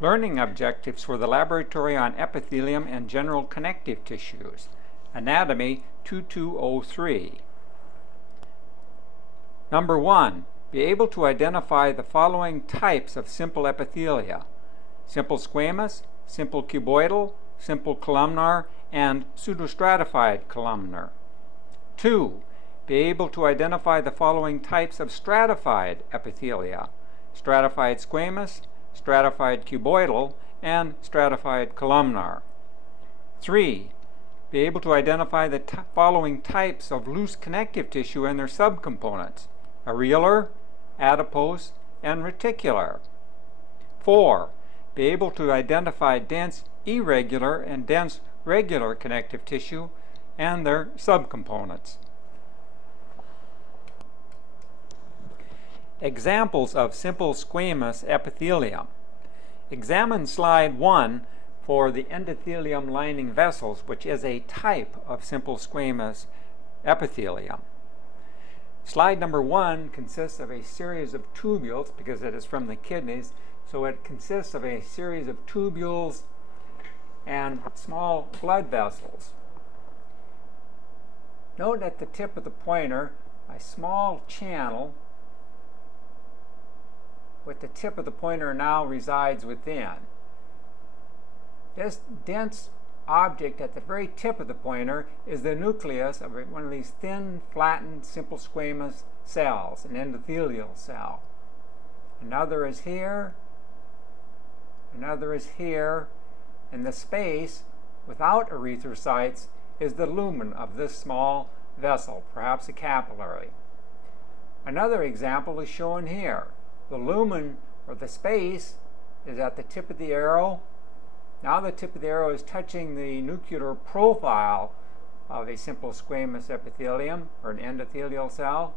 Learning objectives for the laboratory on epithelium and general connective tissues. Anatomy 2203. Number 1. Be able to identify the following types of simple epithelia: simple squamous, simple cuboidal, simple columnar, and pseudostratified columnar. 2. Be able to identify the following types of stratified epithelia: stratified squamous, stratified cuboidal, and stratified columnar. 3. Be able to identify the following types of loose connective tissue and their subcomponents: areolar, adipose, and reticular. 4. Be able to identify dense irregular and dense regular connective tissue and their subcomponents. Examples of simple squamous epithelium. Examine slide 1 for the endothelium lining vessels, which is a type of simple squamous epithelium. Slide number 1 consists of a series of tubules, because it is from the kidneys, so it consists of a series of tubules and small blood vessels. Note at the tip of the pointer a small channel with the tip of the pointer now resides within. This dense object at the very tip of the pointer is the nucleus of one of these thin, flattened, simple squamous cells, an endothelial cell. Another is here, another is here, and the space without erythrocytes is the lumen of this small vessel, perhaps a capillary. Another example is shown here. The lumen, or the space, is at the tip of the arrow. Now the tip of the arrow is touching the nuclear profile of a simple squamous epithelium, or an endothelial cell.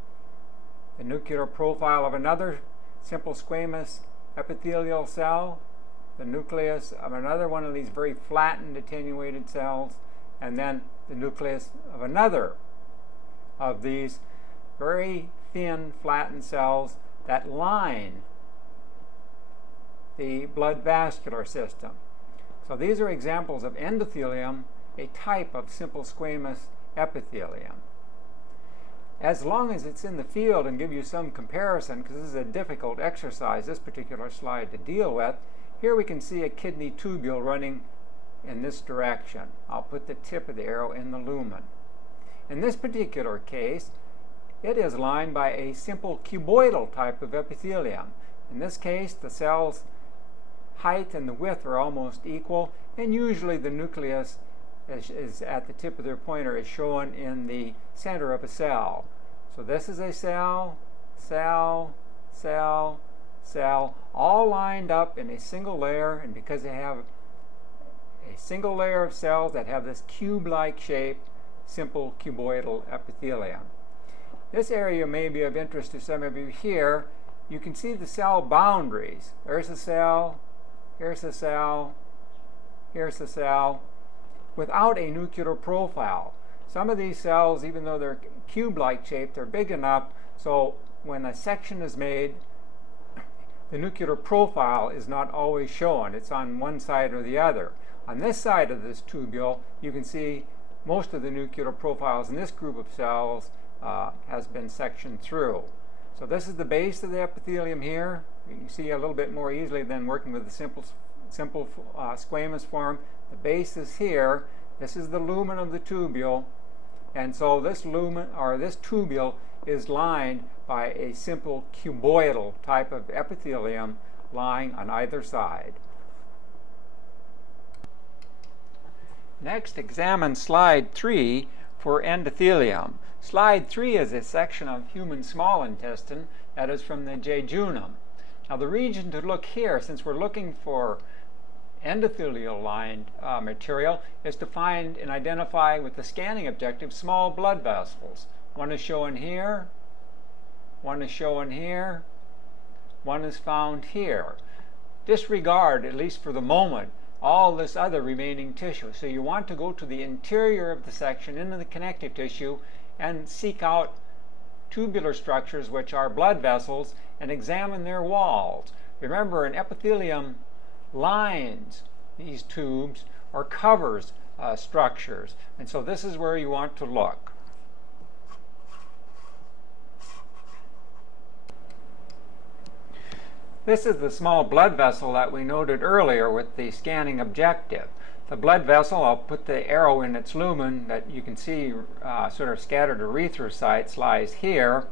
The nuclear profile of another simple squamous epithelial cell. The nucleus of another one of these very flattened, attenuated cells. And then the nucleus of another of these very thin, flattened cells that line the blood vascular system. So these are examples of endothelium, a type of simple squamous epithelium. As long as it's in the field and give you some comparison, because this is a difficult exercise, this particular slide, to deal with, here we can see a kidney tubule running in this direction. I'll put the tip of the arrow in the lumen. In this particular case, it is lined by a simple cuboidal type of epithelium. In this case, the cell's height and the width are almost equal, and usually the nucleus is at the tip of their pointer is shown in the center of a cell. So this is a cell, cell, cell, cell, all lined up in a single layer, and because they have a single layer of cells that have this cube-like shape, simple cuboidal epithelium. This area may be of interest to some of you here. You can see the cell boundaries. There's a cell, here's a cell, here's a cell, without a nuclear profile. Some of these cells, even though they're cube-like shaped, they're big enough so when a section is made, the nuclear profile is not always shown. It's on one side or the other. On this side of this tubule, you can see most of the nuclear profiles in this group of cells has been sectioned through. So this is the base of the epithelium here. You can see a little bit more easily than working with the simple squamous form. The base is here. This is the lumen of the tubule, and so this lumen, or this tubule, is lined by a simple cuboidal type of epithelium lying on either side. Next, examine slide 3 for endothelium. Slide 3 is a section of human small intestine that is from the jejunum. Now the region to look here, since we're looking for endothelial lined material, is to find and identify with the scanning objective small blood vessels. One is shown here, one is shown here, one is found here. Disregard, at least for the moment, all this other remaining tissue. So you want to go to the interior of the section into the connective tissue and seek out tubular structures, which are blood vessels, and examine their walls. Remember, an epithelium lines these tubes or covers structures. And so this is where you want to look. This is the small blood vessel that we noted earlier with the scanning objective. The blood vessel, I'll put the arrow in its lumen that you can see sort of scattered erythrocytes, lies here.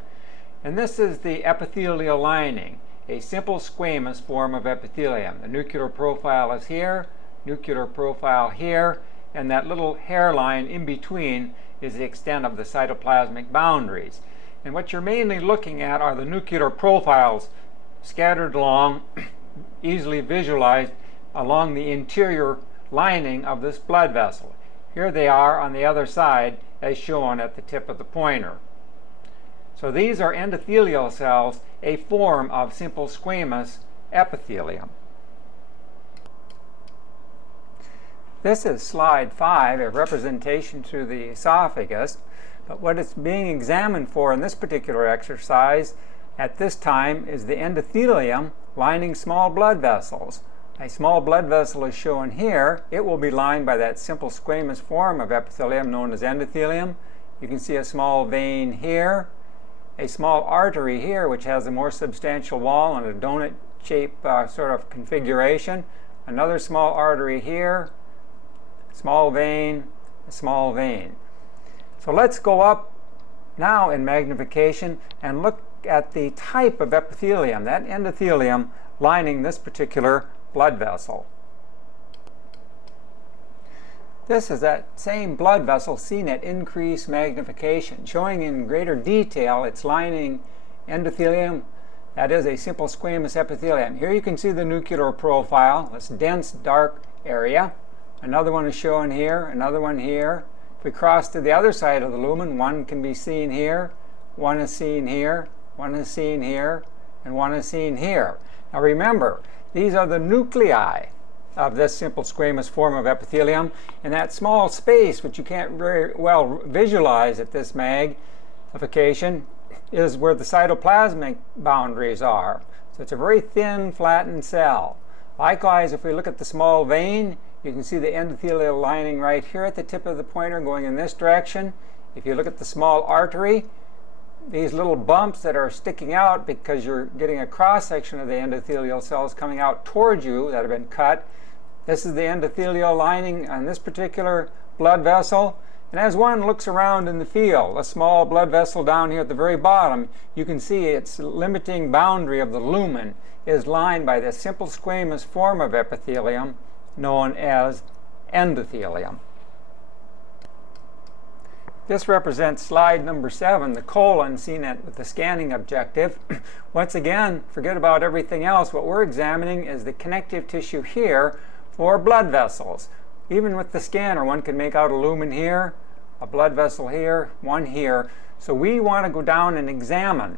And this is the epithelial lining, a simple squamous form of epithelium. The nuclear profile is here, nuclear profile here, and that little hairline in between is the extent of the cytoplasmic boundaries. And what you're mainly looking at are the nuclear profiles scattered along, easily visualized along the interior lining of this blood vessel. Here they are on the other side as shown at the tip of the pointer. So these are endothelial cells, a form of simple squamous epithelium. This is slide 5, a representation through the esophagus, but what it's being examined for in this particular exercise at this time is the endothelium lining small blood vessels. A small blood vessel is shown here. It will be lined by that simple squamous form of epithelium known as endothelium. You can see a small vein here, a small artery here which has a more substantial wall and a donut-shaped sort of configuration, another small artery here, small vein, a small vein. So let's go up now in magnification and look at the type of epithelium, that endothelium lining this particular blood vessel. This is that same blood vessel seen at increased magnification, showing in greater detail its lining endothelium. That is a simple squamous epithelium. Here you can see the nuclear profile, this dense dark area. Another one is shown here, another one here. If we cross to the other side of the lumen, one can be seen here, one is seen here, one is seen here, and one is seen here. Now remember, these are the nuclei of this simple squamous form of epithelium, and that small space, which you can't very well visualize at this magnification, is where the cytoplasmic boundaries are. So it's a very thin, flattened cell. Likewise, if we look at the small vein, you can see the endothelial lining right here at the tip of the pointer going in this direction. If you look at the small artery, these little bumps that are sticking out because you're getting a cross-section of the endothelial cells coming out towards you that have been cut. This is the endothelial lining on this particular blood vessel. And as one looks around in the field, a small blood vessel down here at the very bottom, you can see its limiting boundary of the lumen is lined by this simple squamous form of epithelium known as endothelium. This represents slide number 7, the colon seen with the scanning objective. Once again, forget about everything else. What we're examining is the connective tissue here for blood vessels. Even with the scanner, one can make out a lumen here, a blood vessel here, one here. So we want to go down and examine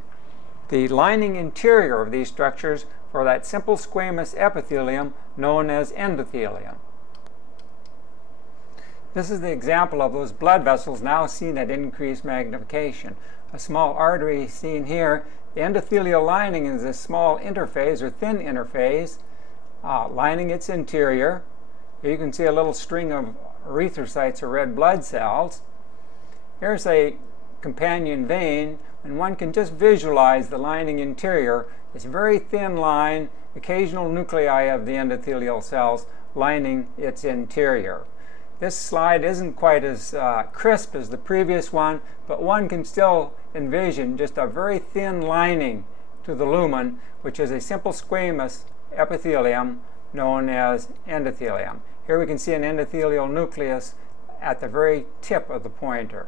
the lining interior of these structures for that simple squamous epithelium known as endothelium. This is the example of those blood vessels now seen at increased magnification. A small artery seen here. The endothelial lining is this small interphase or thin interphase lining its interior. Here you can see a little string of erythrocytes or red blood cells. Here's a companion vein, and one can just visualize the lining interior. This very thin line, occasional nuclei of the endothelial cells lining its interior. This slide isn't quite as crisp as the previous one, but one can still envision just a very thin lining to the lumen, which is a simple squamous epithelium known as endothelium. Here we can see an endothelial nucleus at the very tip of the pointer.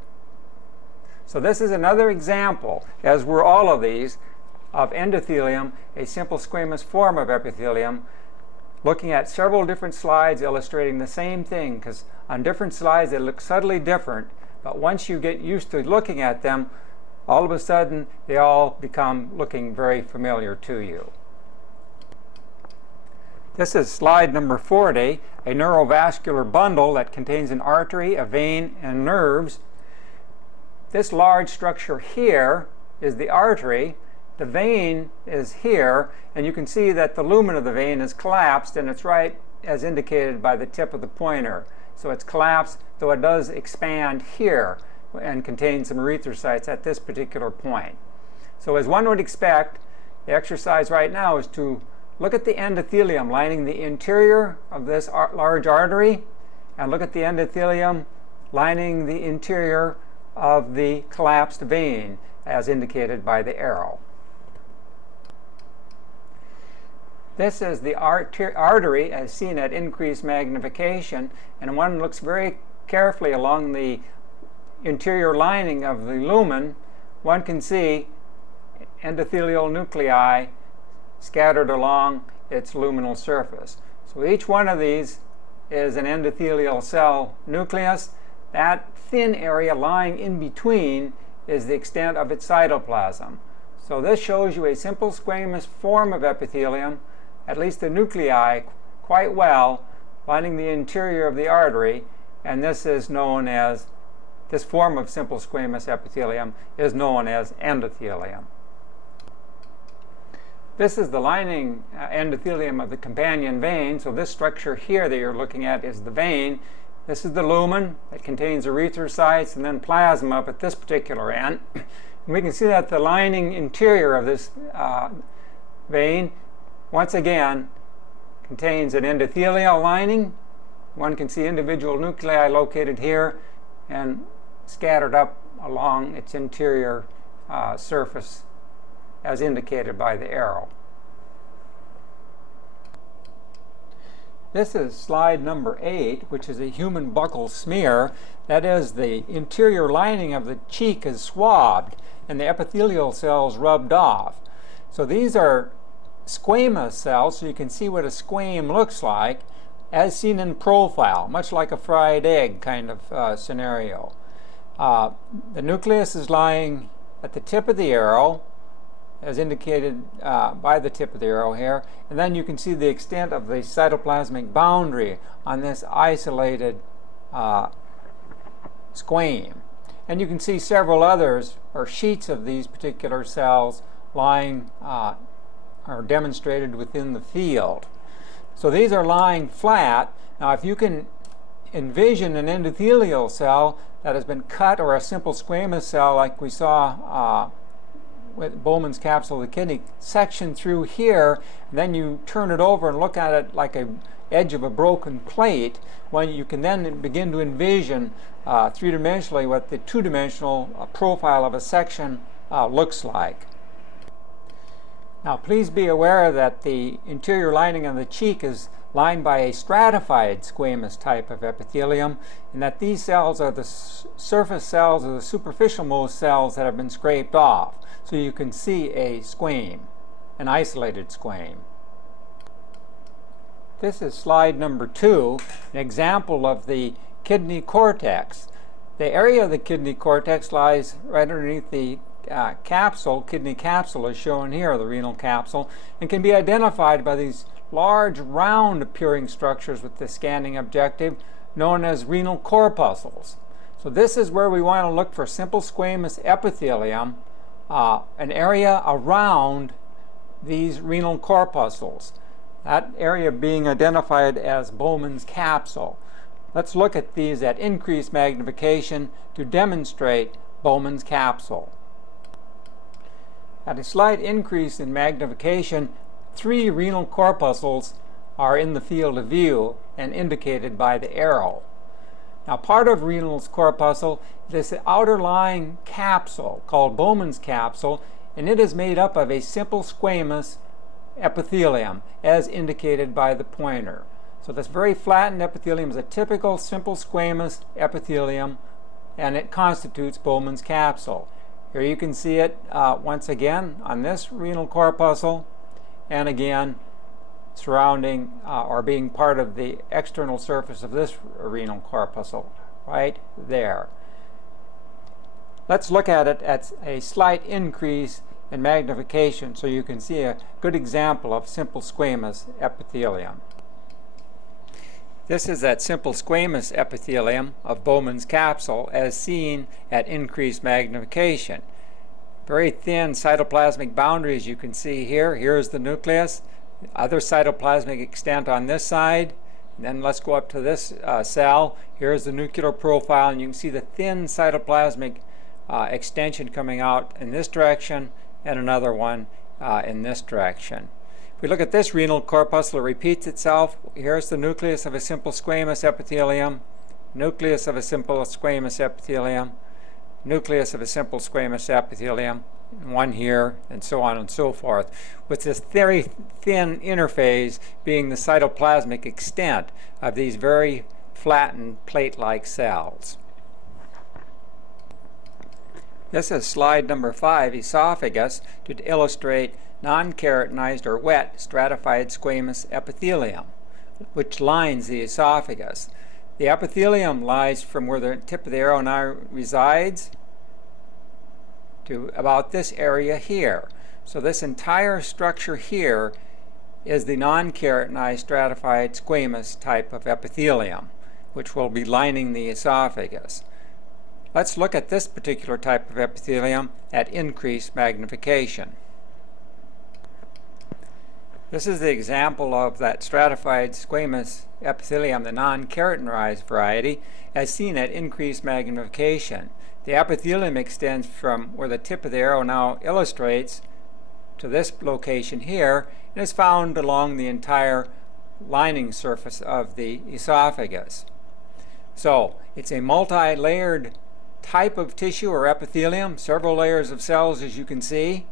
So this is another example, as were all of these, of endothelium, a simple squamous form of epithelium, looking at several different slides illustrating the same thing, because on different slides they look subtly different, but once you get used to looking at them, all of a sudden they all become looking very familiar to you. This is slide number 40, a neurovascular bundle that contains an artery, a vein, and nerves. This large structure here is the artery, the vein is here, and you can see that the lumen of the vein is collapsed, and it's right as indicated by the tip of the pointer. So it's collapsed, though it does expand here and contains some erythrocytes at this particular point. So as one would expect, the exercise right now is to look at the endothelium lining the interior of this large artery, and look at the endothelium lining the interior of the collapsed vein, as indicated by the arrow. This is the artery as seen at increased magnification, and one looks very carefully along the interior lining of the lumen. One can see endothelial nuclei scattered along its luminal surface. So each one of these is an endothelial cell nucleus. That thin area lying in between is the extent of its cytoplasm. So this shows you a simple squamous form of epithelium, at least the nuclei quite well, lining the interior of the artery, and this is known as, this form of simple squamous epithelium is known as endothelium. This is the lining endothelium of the companion vein. So this structure here that you're looking at is the vein. This is the lumen that contains erythrocytes and then plasma up at this particular end. And we can see that the lining interior of this vein, once again, contains an endothelial lining. One can see individual nuclei located here and scattered up along its interior surface as indicated by the arrow. This is slide number 8, which is a human buccal smear. That is, the interior lining of the cheek is swabbed and the epithelial cells rubbed off. So these are squamous cells, so you can see what a squame looks like as seen in profile, much like a fried egg kind of scenario. The nucleus is lying at the tip of the arrow, as indicated by the tip of the arrow here, and then you can see the extent of the cytoplasmic boundary on this isolated squame. And you can see several others, or sheets of these particular cells, lying are demonstrated within the field. So these are lying flat. Now if you can envision an endothelial cell that has been cut, or a simple squamous cell like we saw with Bowman's capsule of the kidney, section through here, and then you turn it over and look at it like a edge of a broken plate, when you can then begin to envision three-dimensionally what the two-dimensional profile of a section looks like. Now please be aware that the interior lining of the cheek is lined by a stratified squamous type of epithelium, and that these cells are the surface cells, or the superficial most cells that have been scraped off. So you can see a squame, an isolated squame. This is slide number 2, an example of the kidney cortex. The area of the kidney cortex lies right underneath the capsule. Kidney capsule is shown here, the renal capsule, and can be identified by these large round appearing structures with the scanning objective known as renal corpuscles. So this is where we want to look for simple squamous epithelium, an area around these renal corpuscles, that area being identified as Bowman's capsule. Let's look at these at increased magnification to demonstrate Bowman's capsule. At a slight increase in magnification, 3 renal corpuscles are in the field of view and indicated by the arrow. Now part of renal corpuscle is this outer lying capsule called Bowman's capsule, and it is made up of a simple squamous epithelium as indicated by the pointer. So this very flattened epithelium is a typical simple squamous epithelium, and it constitutes Bowman's capsule. Here you can see it once again on this renal corpuscle, and again surrounding or being part of the external surface of this renal corpuscle right there. Let's look at it at a slight increase in magnification so you can see a good example of simple squamous epithelium. This is that simple squamous epithelium of Bowman's capsule as seen at increased magnification. very thin cytoplasmic boundary, as you can see here. Here's the nucleus. Other cytoplasmic extent on this side. And then let's go up to this cell. Here's the nuclear profile, and you can see the thin cytoplasmic extension coming out in this direction, and another one in this direction. If we look at this renal corpuscle, it repeats itself. Here's the nucleus of a simple squamous epithelium, nucleus of a simple squamous epithelium, nucleus of a simple squamous epithelium, one here, and so on and so forth, with this very thin interphase being the cytoplasmic extent of these very flattened plate-like cells. This is slide number 5, esophagus, to illustrate non-keratinized or wet stratified squamous epithelium, which lines the esophagus. The epithelium lies from where the tip of the arrow now resides to about this area here. So this entire structure here is the non-keratinized stratified squamous type of epithelium, which will be lining the esophagus. Let's look at this particular type of epithelium at increased magnification. This is the example of that stratified squamous epithelium, the non-keratinized variety, as seen at increased magnification. The epithelium extends from where the tip of the arrow now illustrates to this location here, and is found along the entire lining surface of the esophagus. So it's a multi-layered type of tissue or epithelium, several layers of cells, as you can see,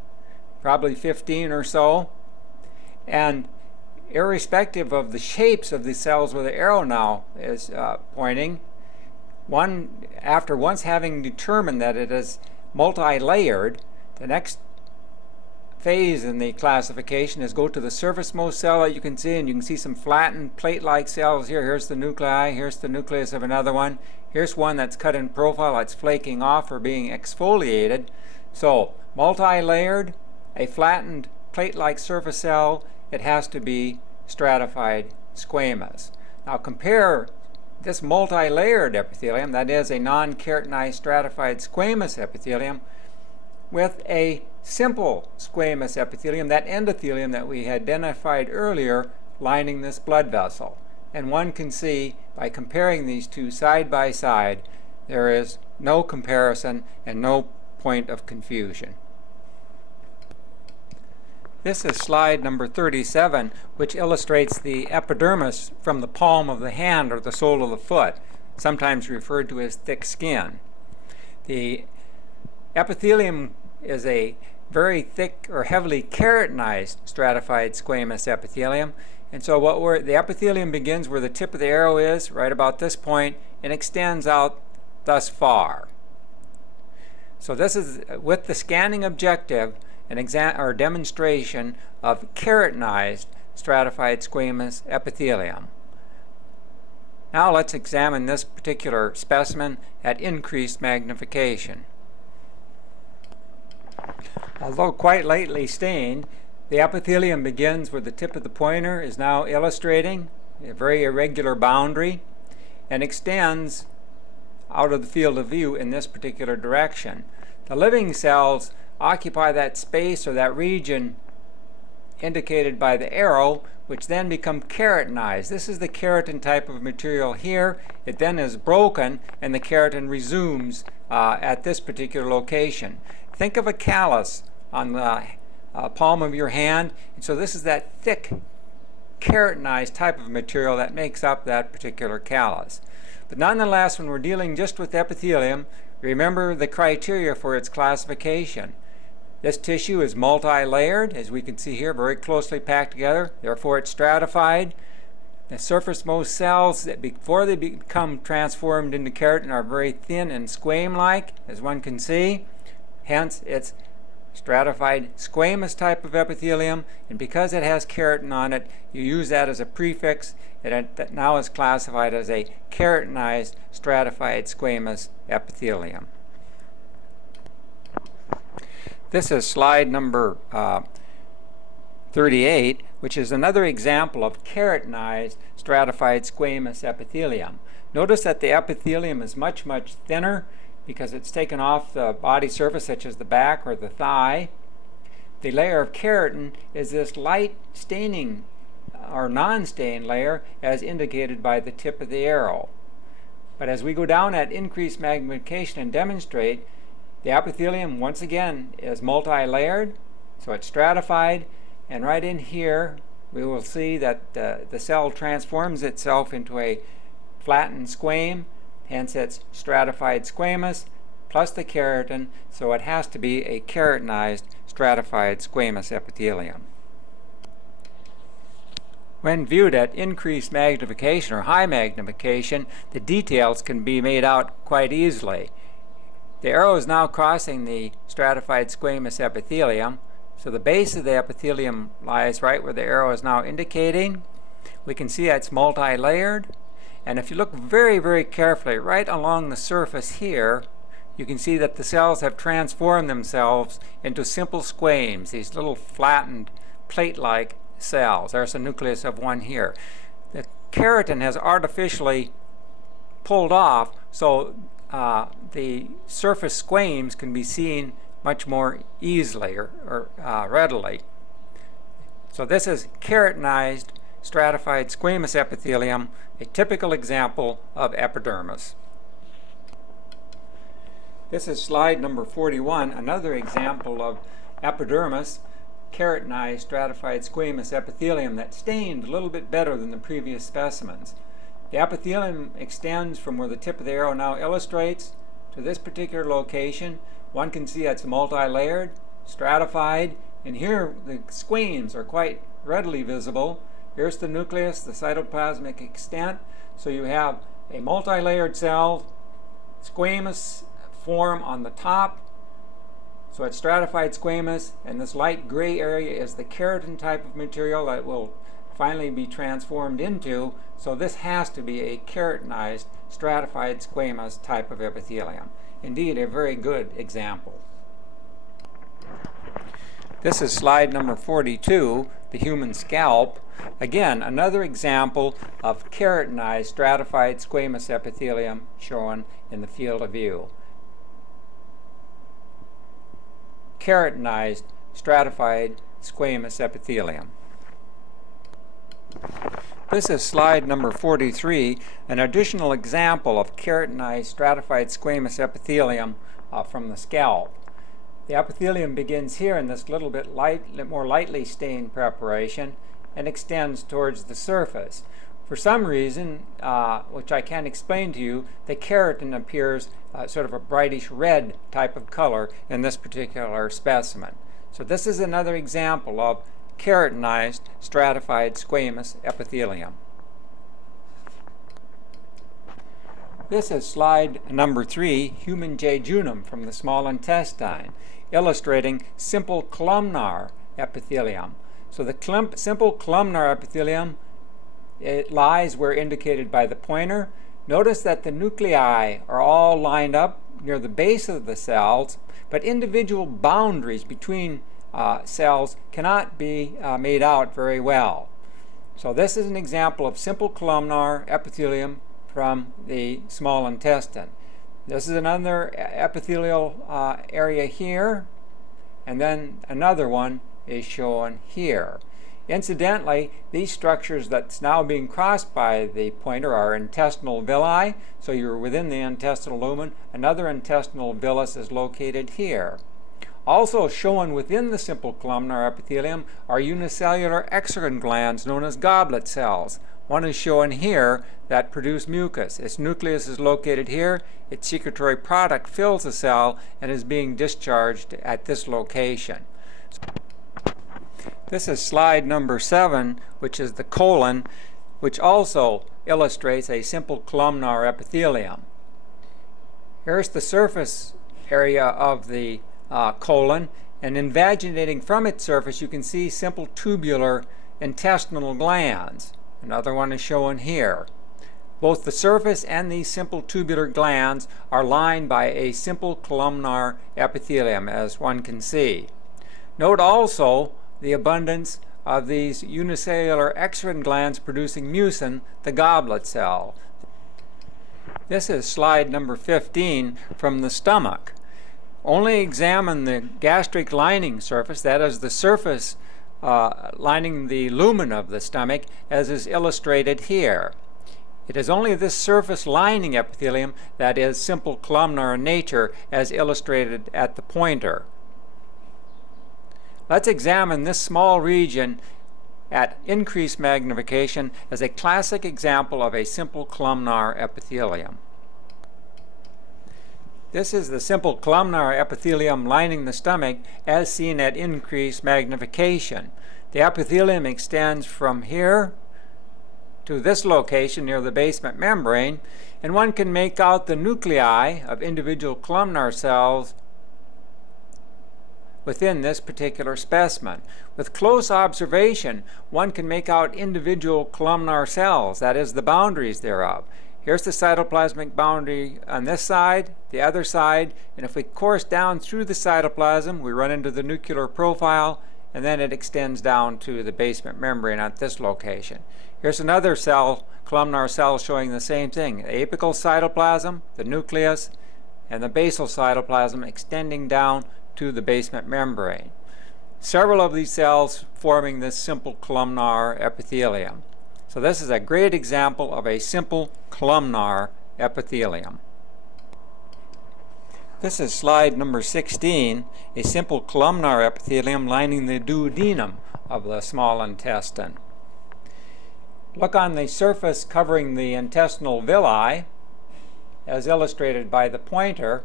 probably 15 or so. And irrespective of the shapes of the cells where the arrow now is pointing, after once having determined that it is multi-layered, the next phase in the classification is go to the surfacemost cell that you can see, and you can see some flattened plate-like cells here. Here's the nuclei, here's the nucleus of another one. Here's one that's cut in profile, that's flaking off or being exfoliated. So multi-layered, a flattened plate-like surface cell, it has to be stratified squamous. Now compare this multi-layered epithelium, that is a non-keratinized stratified squamous epithelium, with a simple squamous epithelium, that endothelium that we identified earlier lining this blood vessel. And one can see by comparing these two side by side, there is no comparison and no point of confusion. This is slide number 37, which illustrates the epidermis from the palm of the hand or the sole of the foot, sometimes referred to as thick skin. The epithelium is a very thick or heavily keratinized stratified squamous epithelium. And so the epithelium begins where the tip of the arrow is, right about this point, and extends out thus far. So this is, with the scanning objective, an demonstration of keratinized stratified squamous epithelium. Now let's examine this particular specimen at increased magnification. Although quite lightly stained, the epithelium begins where the tip of the pointer is now illustrating a very irregular boundary and extends out of the field of view in this particular direction. The living cells occupy that space or that region indicated by the arrow, which then become keratinized. This is the keratin type of material here. It then is broken and the keratin resumes at this particular location. Think of a callus on the palm of your hand, and so this is that thick keratinized type of material that makes up that particular callus. But nonetheless, when we're dealing just with epithelium, remember the criteria for its classification. This tissue is multi-layered, as we can see here, very closely packed together, therefore it's stratified. The surfacemost cells, that before they become transformed into keratin, are very thin and squame-like, as one can see. Hence, it's stratified squamous type of epithelium, and because it has keratin on it, you use that as a prefix, and it now is classified as a keratinized stratified squamous epithelium. This is slide number 38, which is another example of keratinized stratified squamous epithelium. Notice that the epithelium is much, much thinner. because it's taken off the body surface, such as the back or the thigh. The layer of keratin is this light staining or non-stained layer, as indicated by the tip of the arrow. But as we go down at increased magnification and demonstrate, the epithelium once again is multi-layered, so it's stratified, and right in here we will see that the cell transforms itself into a flattened squame, hence it's stratified squamous plus the keratin, so it has to be a keratinized stratified squamous epithelium. When viewed at increased magnification or high magnification, the details can be made out quite easily. The arrow is now crossing the stratified squamous epithelium, so the base of the epithelium lies right where the arrow is now indicating. We can see it's multi-layered, and if you look very, very carefully right along the surface here, you can see that the cells have transformed themselves into simple squames, these little flattened plate-like cells. There's a nucleus of one here. The keratin has artificially pulled off, so the surface squames can be seen much more easily or readily. So this is keratinized stratified squamous epithelium, a typical example of epidermis. This is slide number 41, another example of epidermis, keratinized stratified squamous epithelium that stained a little bit better than the previous specimens. The epithelium extends from where the tip of the arrow now illustrates to this particular location. One can see it's multi-layered, stratified, and here the squames are quite readily visible. Here's the nucleus, the cytoplasmic extent. So you have a multi-layered cell, squamous form on the top. So it's stratified squamous, and this light gray area is the keratin type of material that will finally be transformed into. So this has to be a keratinized stratified squamous type of epithelium. Indeed, a very good example. This is slide number 42, the human scalp. Again, another example of keratinized stratified squamous epithelium shown in the field of view. Keratinized stratified squamous epithelium. This is slide number 43, an additional example of keratinized stratified squamous epithelium from the scalp. The epithelium begins here in this little bit more lightly stained preparation and extends towards the surface. For some reason, which I can't explain to you, the keratin appears sort of a brightish red type of color in this particular specimen. So this is another example of keratinized stratified squamous epithelium. This is slide number 3, human jejunum from the small intestine, illustrating simple columnar epithelium. So the simple columnar epithelium, it lies where indicated by the pointer. Notice that the nuclei are all lined up near the base of the cells, but individual boundaries between cells cannot be made out very well. So this is an example of simple columnar epithelium from the small intestine. This is another epithelial area here, and then another one is shown here. Incidentally, these structures that's now being crossed by the pointer are intestinal villi, so you're within the intestinal lumen. Another intestinal villus is located here. Also shown within the simple columnar epithelium are unicellular exocrine glands known as goblet cells. One is shown here that produce mucus. Its nucleus is located here. Its secretory product fills the cell and is being discharged at this location. This is slide number 7, which is the colon, which also illustrates a simple columnar epithelium. Here's the surface area of the colon, and invaginating from its surface you can see simple tubular intestinal glands. Another one is shown here. Both the surface and these simple tubular glands are lined by a simple columnar epithelium, as one can see. Note also the abundance of these unicellular exocrine glands producing mucin, the goblet cell. This is slide number 15 from the stomach. Only examine the gastric lining surface, that is the surface lining the lumen of the stomach, as is illustrated here. It is only this surface lining epithelium that is simple columnar in nature, as illustrated at the pointer. Let's examine this small region at increased magnification as a classic example of a simple columnar epithelium. This is the simple columnar epithelium lining the stomach as seen at increased magnification. The epithelium extends from here to this location near the basement membrane, and one can make out the nuclei of individual columnar cells within this particular specimen. With close observation, one can make out individual columnar cells, that is, the boundaries thereof. Here's the cytoplasmic boundary on this side, the other side, and if we course down through the cytoplasm, we run into the nuclear profile, and then it extends down to the basement membrane at this location. Here's another cell, columnar cell, showing the same thing. The apical cytoplasm, the nucleus, and the basal cytoplasm extending down to the basement membrane. Several of these cells forming this simple columnar epithelium. So this is a great example of a simple columnar epithelium. This is slide number 16, a simple columnar epithelium lining the duodenum of the small intestine. Look on the surface covering the intestinal villi, as illustrated by the pointer,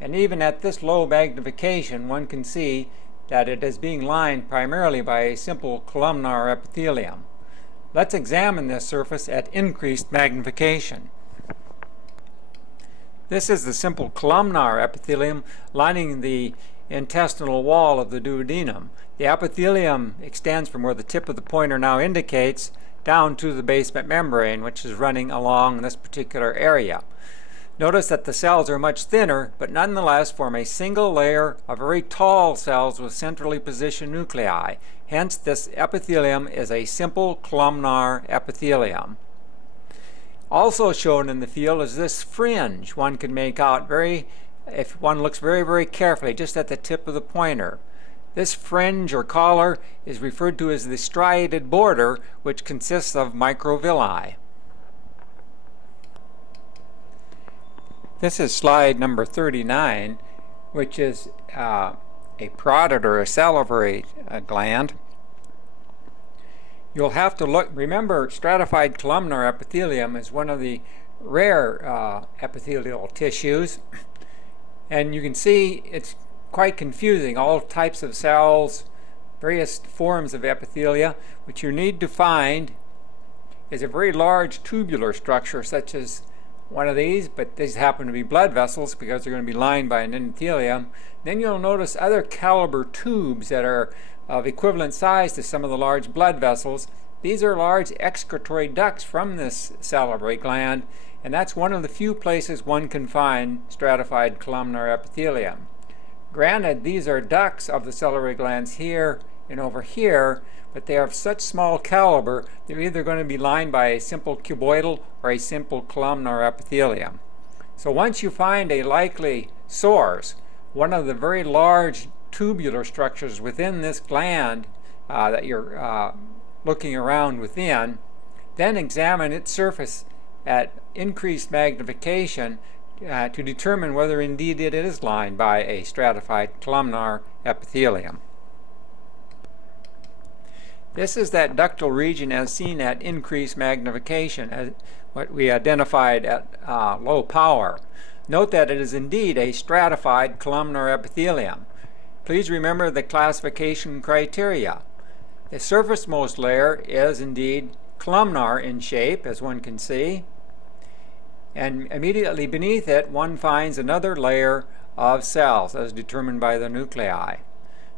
and even at this low magnification one can see that it is being lined primarily by a simple columnar epithelium. Let's examine this surface at increased magnification. This is the simple columnar epithelium lining the intestinal wall of the duodenum. The epithelium extends from where the tip of the pointer now indicates down to the basement membrane, which is running along this particular area. Notice that the cells are much thinner, but nonetheless form a single layer of very tall cells with centrally positioned nuclei. Hence, this epithelium is a simple columnar epithelium. Also shown in the field is this fringe. One can make out if one looks very carefully, just at the tip of the pointer. This fringe or collar is referred to as the striated border, which consists of microvilli. This is slide number 39, which is a parotid or a salivary gland. You'll have to remember stratified columnar epithelium is one of the rare epithelial tissues, and you can see it's quite confusing. All types of cells, various forms of epithelia. What you need to find is a very large tubular structure, such as one of these, but these happen to be blood vessels because they're going to be lined by an endothelium. Then you'll notice other caliber tubes that are of equivalent size to some of the large blood vessels. These are large excretory ducts from this salivary gland, and that's one of the few places one can find stratified columnar epithelium. Granted, these are ducts of the salivary glands here and over here, but they are of such small caliber they're either going to be lined by a simple cuboidal or a simple columnar epithelium. So once you find a likely source, one of the very large tubular structures within this gland that you're looking around within, then examine its surface at increased magnification to determine whether indeed it is lined by a stratified columnar epithelium. This is that ductal region as seen at increased magnification, as what we identified at low power. Note that it is indeed a stratified columnar epithelium. Please remember the classification criteria. The surfacemost layer is indeed columnar in shape, as one can see, and immediately beneath it one finds another layer of cells as determined by the nuclei.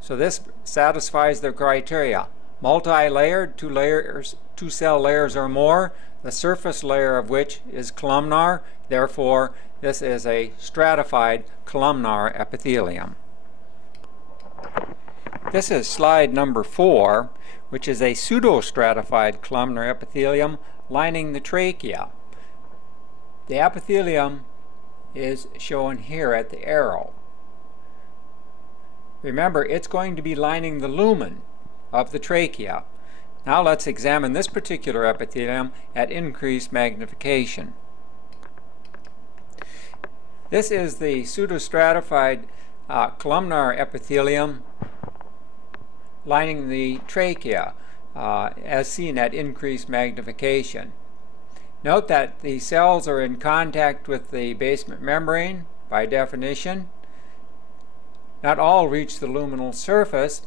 So this satisfies the criteria. Multi-layered, two cell layers or more, the surface layer of which is columnar. Therefore, this is a stratified columnar epithelium. This is slide number 4, which is a pseudostratified columnar epithelium lining the trachea. The epithelium is shown here at the arrow. Remember, it's going to be lining the lumen of the trachea. Now let's examine this particular epithelium at increased magnification. This is the pseudostratified columnar epithelium lining the trachea as seen at increased magnification. Note that the cells are in contact with the basement membrane by definition. Not all reach the luminal surface,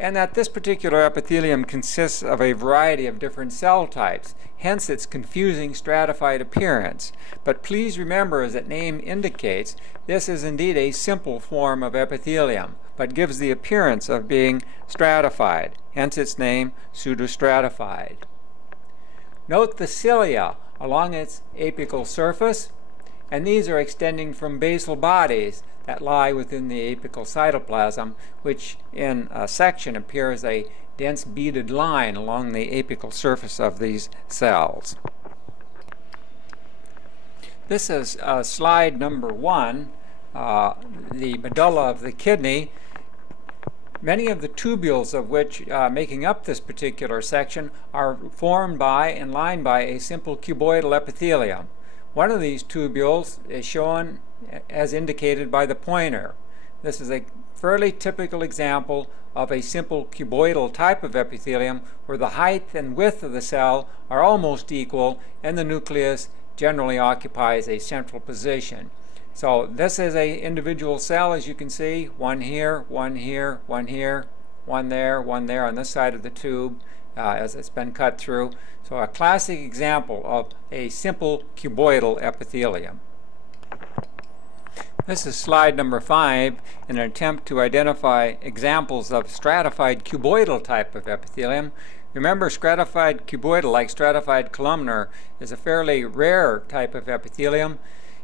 and that this particular epithelium consists of a variety of different cell types, hence its confusing stratified appearance. But please remember, as its name indicates, this is indeed a simple form of epithelium, but gives the appearance of being stratified, hence its name, pseudostratified. Note the cilia along its apical surface, and these are extending from basal bodies that lie within the apical cytoplasm, which in a section appears a dense beaded line along the apical surface of these cells. This is slide number 1, the medulla of the kidney. Many of the tubules of which making up this particular section are formed by and lined by a simple cuboidal epithelium. One of these tubules is shown as indicated by the pointer. This is a fairly typical example of a simple cuboidal type of epithelium where the height and width of the cell are almost equal and the nucleus generally occupies a central position. So this is an individual cell, as you can see, one here, one here, one here, one there on this side of the tube as it's been cut through. So a classic example of a simple cuboidal epithelium. This is slide number 5 in an attempt to identify examples of stratified cuboidal type of epithelium. Remember, stratified cuboidal, like stratified columnar, is a fairly rare type of epithelium,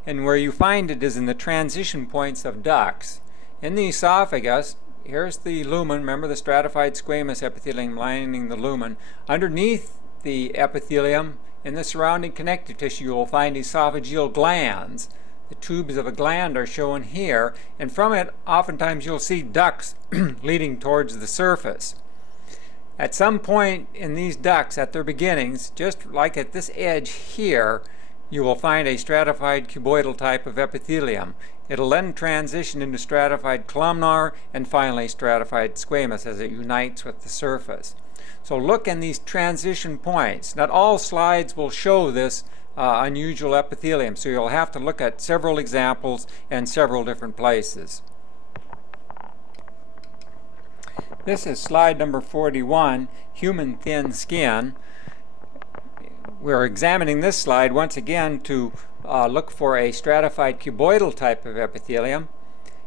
and where you find it is in the transition points of ducts. In the esophagus, here's the lumen, remember the stratified squamous epithelium lining the lumen. Underneath the epithelium, in the surrounding connective tissue, you will find esophageal glands. The tubes of a gland are shown here, and from it, oftentimes you'll see ducts leading towards the surface. At some point in these ducts, at their beginnings, just like at this edge here, you will find a stratified cuboidal type of epithelium. It'll then transition into stratified columnar and finally stratified squamous as it unites with the surface. So look in these transition points. Not all slides will show this unusual epithelium, so you'll have to look at several examples in several different places. This is slide number 41, human thin skin. We're examining this slide once again to look for a stratified cuboidal type of epithelium,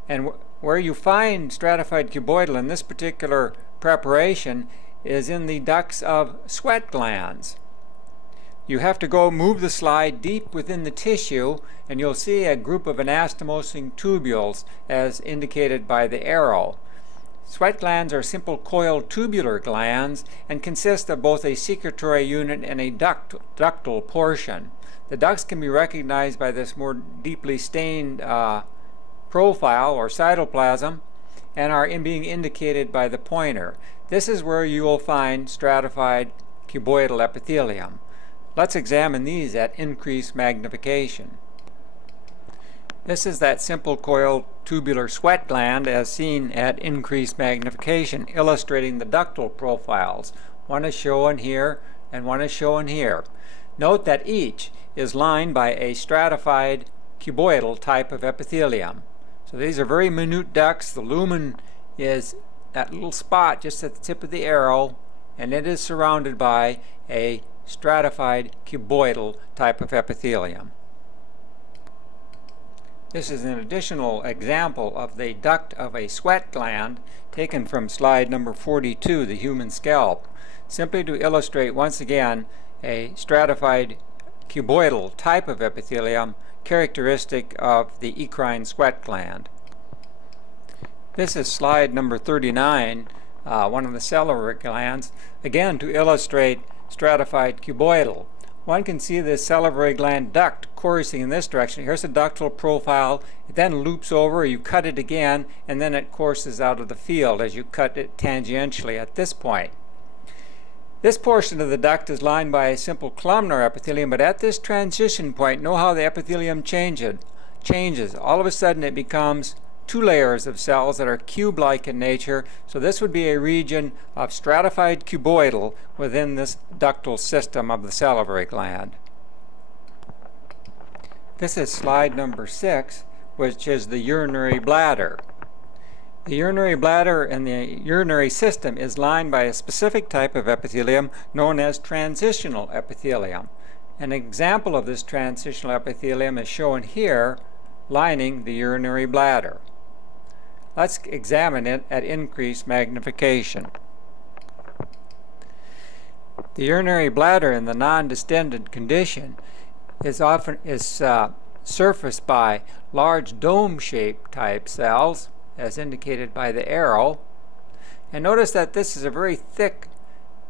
and where you find stratified cuboidal in this particular preparation is in the ducts of sweat glands. You have to go move the slide deep within the tissue, and you'll see a group of anastomosing tubules as indicated by the arrow. Sweat glands are simple coiled tubular glands and consist of both a secretory unit and a ductal portion. The ducts can be recognized by this more deeply stained profile or cytoplasm and are being indicated by the pointer. This is where you will find stratified cuboidal epithelium. Let's examine these at increased magnification. This is that simple coiled tubular sweat gland as seen at increased magnification, illustrating the ductal profiles. One is shown here and one is shown here. Note that each is lined by a stratified cuboidal type of epithelium. So these are very minute ducts. The lumen is that little spot just at the tip of the arrow, and it is surrounded by a stratified cuboidal type of epithelium. This is an additional example of the duct of a sweat gland taken from slide number 42, the human scalp, simply to illustrate once again a stratified cuboidal type of epithelium characteristic of the eccrine sweat gland. This is slide number 39, one of the salivary glands, again to illustrate stratified cuboidal. one can see the salivary gland duct coursing in this direction. Here's a ductal profile. It then loops over, you cut it again, and then it courses out of the field as you cut it tangentially at this point. This portion of the duct is lined by a simple columnar epithelium, but at this transition point, know how the epithelium changes. All of a sudden it becomes two layers of cells that are cube-like in nature. So this would be a region of stratified cuboidal within this ductal system of the salivary gland. This is slide number 6, which is the urinary bladder. The urinary bladder and the urinary system is lined by a specific type of epithelium known as transitional epithelium. An example of this transitional epithelium is shown here, lining the urinary bladder. Let's examine it at increased magnification. The urinary bladder in the non-distended condition is surfaced by large dome-shaped type cells, as indicated by the arrow. And notice that this is a very thick,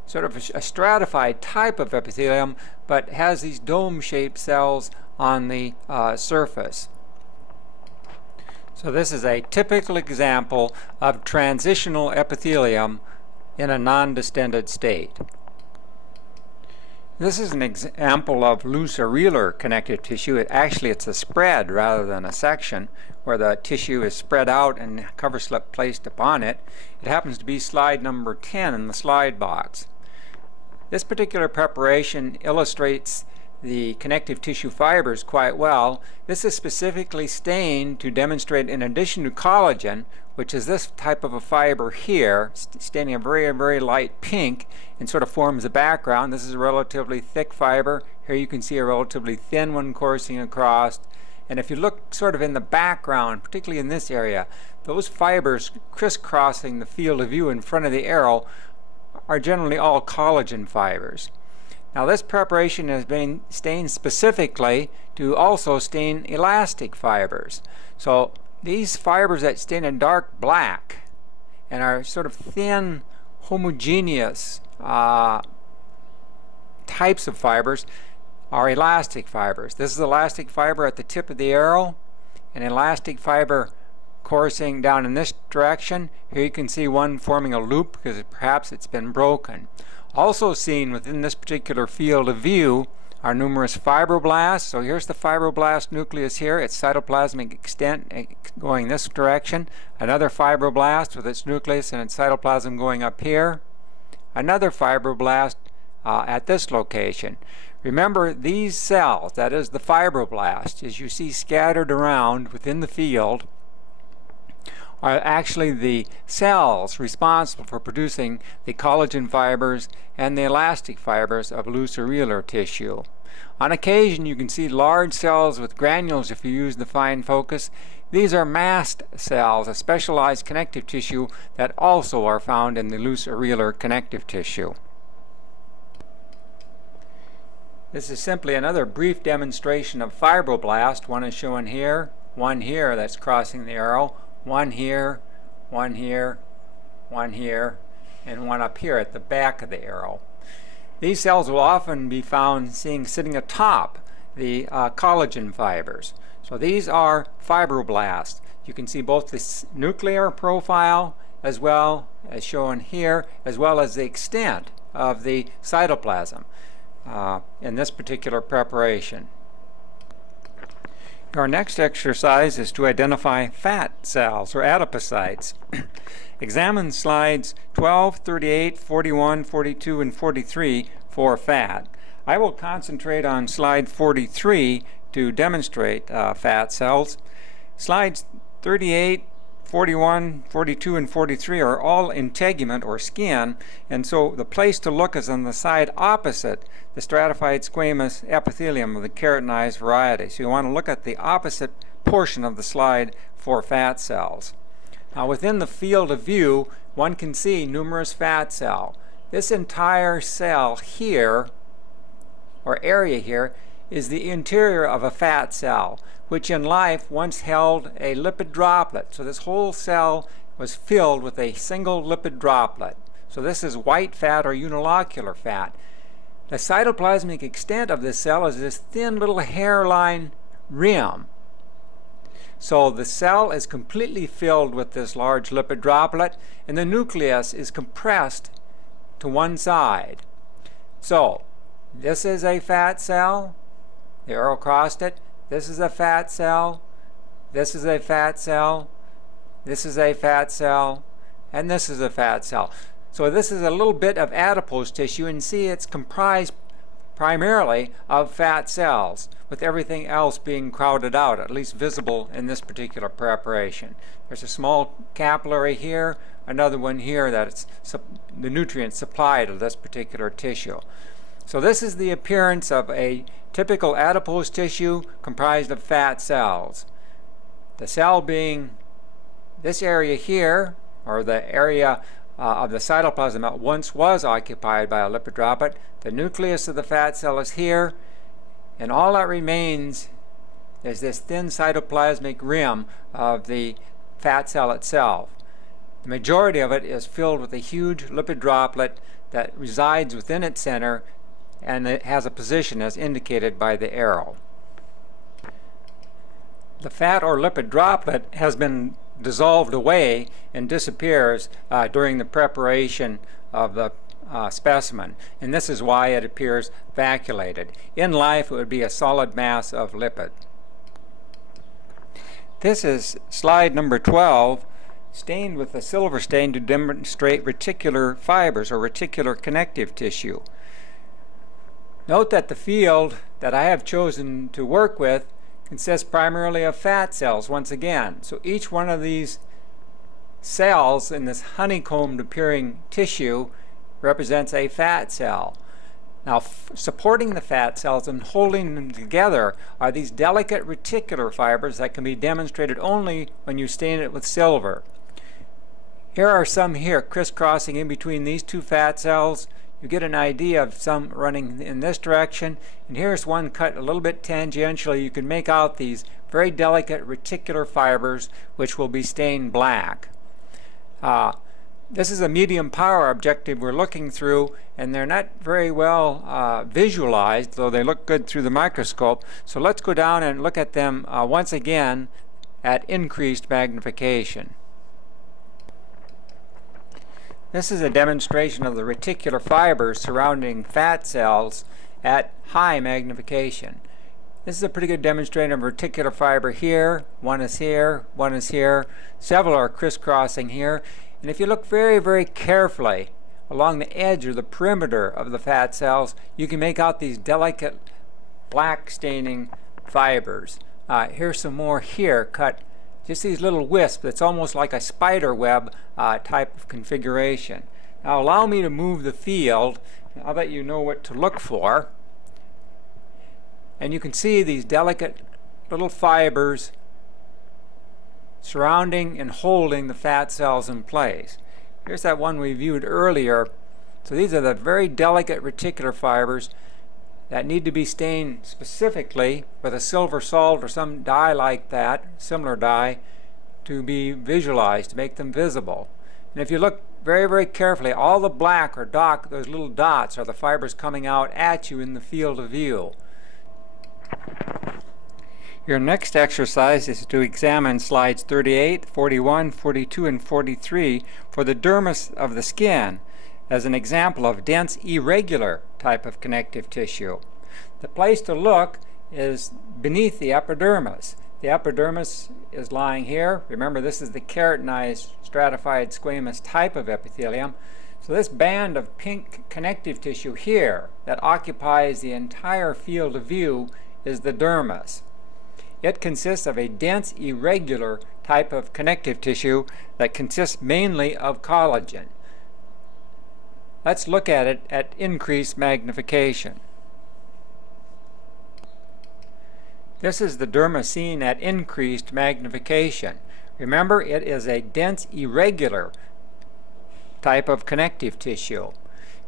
sort of a stratified type of epithelium, but has these dome-shaped cells on the surface. So this is a typical example of transitional epithelium in a non-distended state. This is an example of loose areolar connective tissue. It's a spread rather than a section, where the tissue is spread out and cover slip placed upon it. It happens to be slide number 10 in the slide box. This particular preparation illustrates the connective tissue fibers quite well. This is specifically stained to demonstrate, in addition to collagen, which is this type of a fiber here, staining a very, very light pink and sort of forms a background. This is a relatively thick fiber. Here you can see a relatively thin one coursing across. And if you look sort of in the background, particularly in this area, those fibers crisscrossing the field of view in front of the arrow are generally all collagen fibers. Now this preparation has been stained specifically to also stain elastic fibers. So these fibers that stain in dark black and are sort of thin, homogeneous types of fibers are elastic fibers. This is elastic fiber at the tip of the arrow, an elastic fiber coursing down in this direction. Here you can see one forming a loop because perhaps it's been broken. Also seen within this particular field of view are numerous fibroblasts. So here's the fibroblast nucleus here, its cytoplasmic extent going this direction. Another fibroblast with its nucleus and its cytoplasm going up here. Another fibroblast at this location. Remember, these cells, that is the fibroblasts, as you see scattered around within the field, are actually the cells responsible for producing the collagen fibers and the elastic fibers of loose areolar tissue. On occasion you can see large cells with granules if you use the fine focus. These are mast cells, a specialized connective tissue that also are found in the loose areolar connective tissue. This is simply another brief demonstration of fibroblast. One is shown here, one here that's crossing the arrow, one here, one here, one here, and one up here at the back of the arrow. These cells will often be found sitting atop the collagen fibers. So these are fibroblasts. You can see both the nuclear profile as well as shown here, as well as the extent of the cytoplasm in this particular preparation. Our next exercise is to identify fat cells or adipocytes. Examine slides 12, 38, 41, 42, and 43 for fat. I will concentrate on slide 43 to demonstrate fat cells. Slides 38, 41, 42, and 43 are all integument or skin, and so the place to look is on the side opposite the stratified squamous epithelium of the keratinized variety. So you want to look at the opposite portion of the slide for fat cells. Now within the field of view, one can see numerous fat cells. This entire cell here, or area here, is the interior of a fat cell, which in life once held a lipid droplet. So this whole cell was filled with a single lipid droplet. So this is white fat or unilocular fat. The cytoplasmic extent of this cell is this thin little hairline rim. So the cell is completely filled with this large lipid droplet, and the nucleus is compressed to one side. So this is a fat cell, the arrow crossed it. This is a fat cell, this is a fat cell, this is a fat cell, and this is a fat cell. So this is a little bit of adipose tissue, and see it's comprised primarily of fat cells, with everything else being crowded out, at least visible in this particular preparation. There's a small capillary here, another one here that it's the nutrients supply to this particular tissue. So this is the appearance of a typical adipose tissue comprised of fat cells. The cell being this area here, or the area of the cytoplasm that once was occupied by a lipid droplet. The nucleus of the fat cell is here, and all that remains is this thin cytoplasmic rim of the fat cell itself. The majority of it is filled with a huge lipid droplet that resides within its center, and it has a position as indicated by the arrow. The fat or lipid droplet has been dissolved away and disappears during the preparation of the specimen, and this is why it appears vacuolated. In life, it would be a solid mass of lipid. This is slide number 12, stained with a silver stain to demonstrate reticular fibers or reticular connective tissue. Note that the field that I have chosen to work with consists primarily of fat cells once again. So each one of these cells in this honeycombed appearing tissue represents a fat cell. Now, supporting the fat cells and holding them together are these delicate reticular fibers that can be demonstrated only when you stain it with silver. Here are some here crisscrossing in between these two fat cells. You get an idea of some running in this direction, and here's one cut a little bit tangentially. You can make out these very delicate reticular fibers which will be stained black. This is a medium power objective we're looking through, and they're not very well visualized, though they look good through the microscope. So let's go down and look at them once again at increased magnification. This is a demonstration of the reticular fibers surrounding fat cells at high magnification. This is a pretty good demonstration of reticular fiber here. One is here, one is here. Several are crisscrossing here. And if you look very, very carefully along the edge or the perimeter of the fat cells, you can make out these delicate black staining fibers. Here's some more here, cut just these little wisps. It's almost like a spider web type of configuration. Now allow me to move the field. I'll let you know what to look for. And you can see these delicate little fibers surrounding and holding the fat cells in place. Here's that one we viewed earlier. So these are the very delicate reticular fibers that need to be stained specifically with a silver salt or some dye like that, similar dye, to be visualized, to make them visible. And if you look very, very carefully, all the black or dark, those little dots, are the fibers coming out at you in the field of view. Your next exercise is to examine slides 38, 41, 42, and 43 for the dermis of the skin as an example of dense, irregular type of connective tissue. The place to look is beneath the epidermis. The epidermis is lying here. Remember, this is the keratinized stratified squamous type of epithelium. So this band of pink connective tissue here that occupies the entire field of view is the dermis. It consists of a dense, irregular type of connective tissue that consists mainly of collagen. Let's look at it at increased magnification. This is the dermis seen at increased magnification. Remember, it is a dense, irregular type of connective tissue.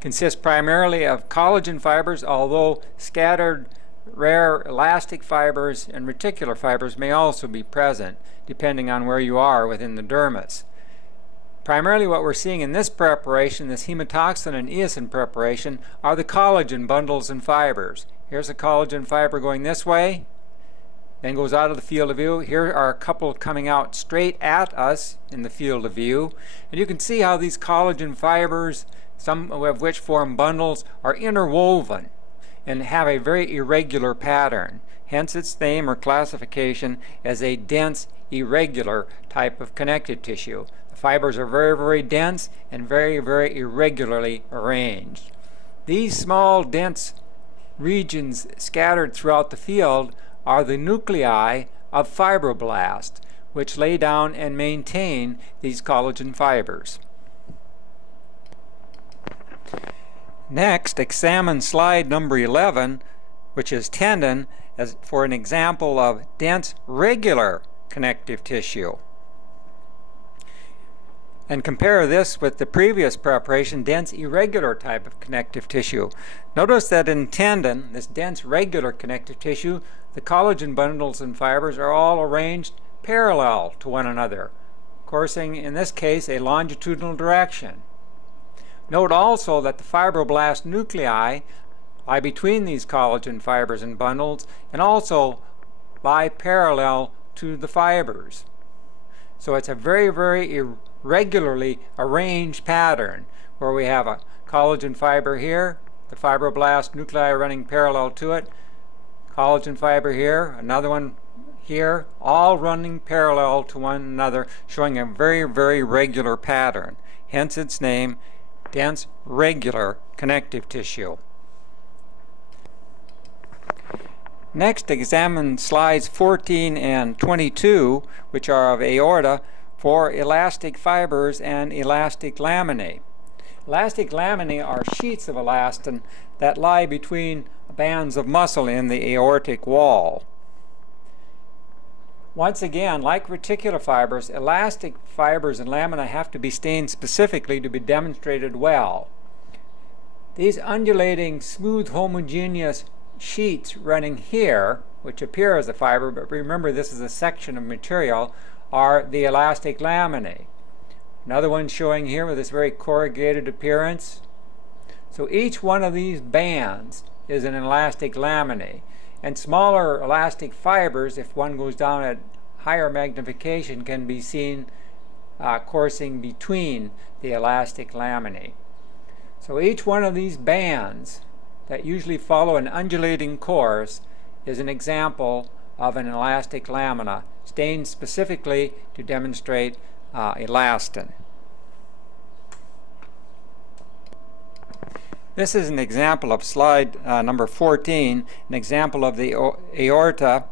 Consists primarily of collagen fibers, although scattered rare elastic fibers and reticular fibers may also be present, depending on where you are within the dermis. Primarily what we're seeing in this preparation, this hematoxin and eosin preparation, are the collagen bundles and fibers. Here's a collagen fiber going this way, then goes out of the field of view. Here are a couple coming out straight at us in the field of view. And you can see how these collagen fibers, some of which form bundles, are interwoven and have a very irregular pattern. Hence its name or classification as a dense, irregular type of connective tissue. The fibers are very, very dense and very, very irregularly arranged. These small, dense regions scattered throughout the field are the nuclei of fibroblasts, which lay down and maintain these collagen fibers. Next, examine slide number 11, which is tendon, as for an example of dense, regular connective tissue. And compare this with the previous preparation, dense, irregular type of connective tissue. Notice that in tendon, this dense, regular connective tissue, the collagen bundles and fibers are all arranged parallel to one another, coursing, in this case, a longitudinal direction. Note also that the fibroblast nuclei lie between these collagen fibers and bundles and also lie parallel to the fibers. So it's a very, very irregularly arranged pattern where we have a collagen fiber here, the fibroblast nuclei running parallel to it, collagen fiber here, another one here, all running parallel to one another, showing a very, very regular pattern. Hence its name, dense, regular connective tissue. Next, examine slides 14 and 22, which are of aorta, for elastic fibers and elastic laminae. Elastic laminae are sheets of elastin that lie between bands of muscle in the aortic wall. Once again, like reticular fibers, elastic fibers and lamina have to be stained specifically to be demonstrated well. These undulating, smooth, homogeneous sheets running here, which appear as a fiber, but remember this is a section of material, are the elastic laminae. Another one showing here with this very corrugated appearance. So each one of these bands is an elastic laminae. And smaller elastic fibers, if one goes down at higher magnification, can be seen coursing between the elastic laminae. So each one of these bands that usually follow an undulating course is an example of an elastic lamina, stained specifically to demonstrate elastin. This is an example of slide number 14, an example of the aorta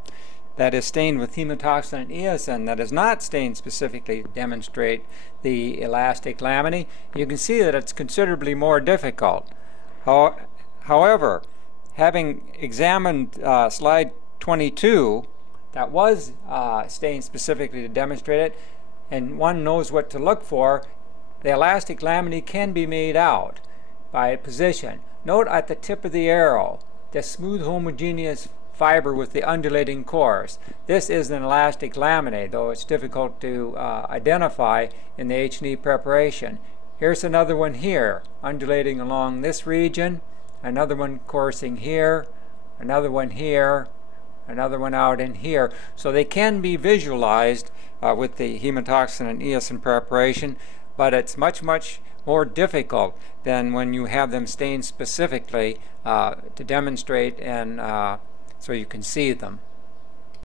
that is stained with hematoxin and eosin that is not stained specifically to demonstrate the elastic laminae. You can see that it's considerably more difficult. However, having examined slide 22, that was stained specifically to demonstrate it, and one knows what to look for, the elastic laminae can be made out by position. Note at the tip of the arrow, the smooth homogeneous fiber with the undulating course. This is an elastic laminae, though it's difficult to identify in the H&E preparation. Here's another one here, undulating along this region, another one coursing here, another one here, another one out in here. So they can be visualized with the hematoxin and eosin preparation, but it's much, much more difficult than when you have them stained specifically to demonstrate and so you can see them.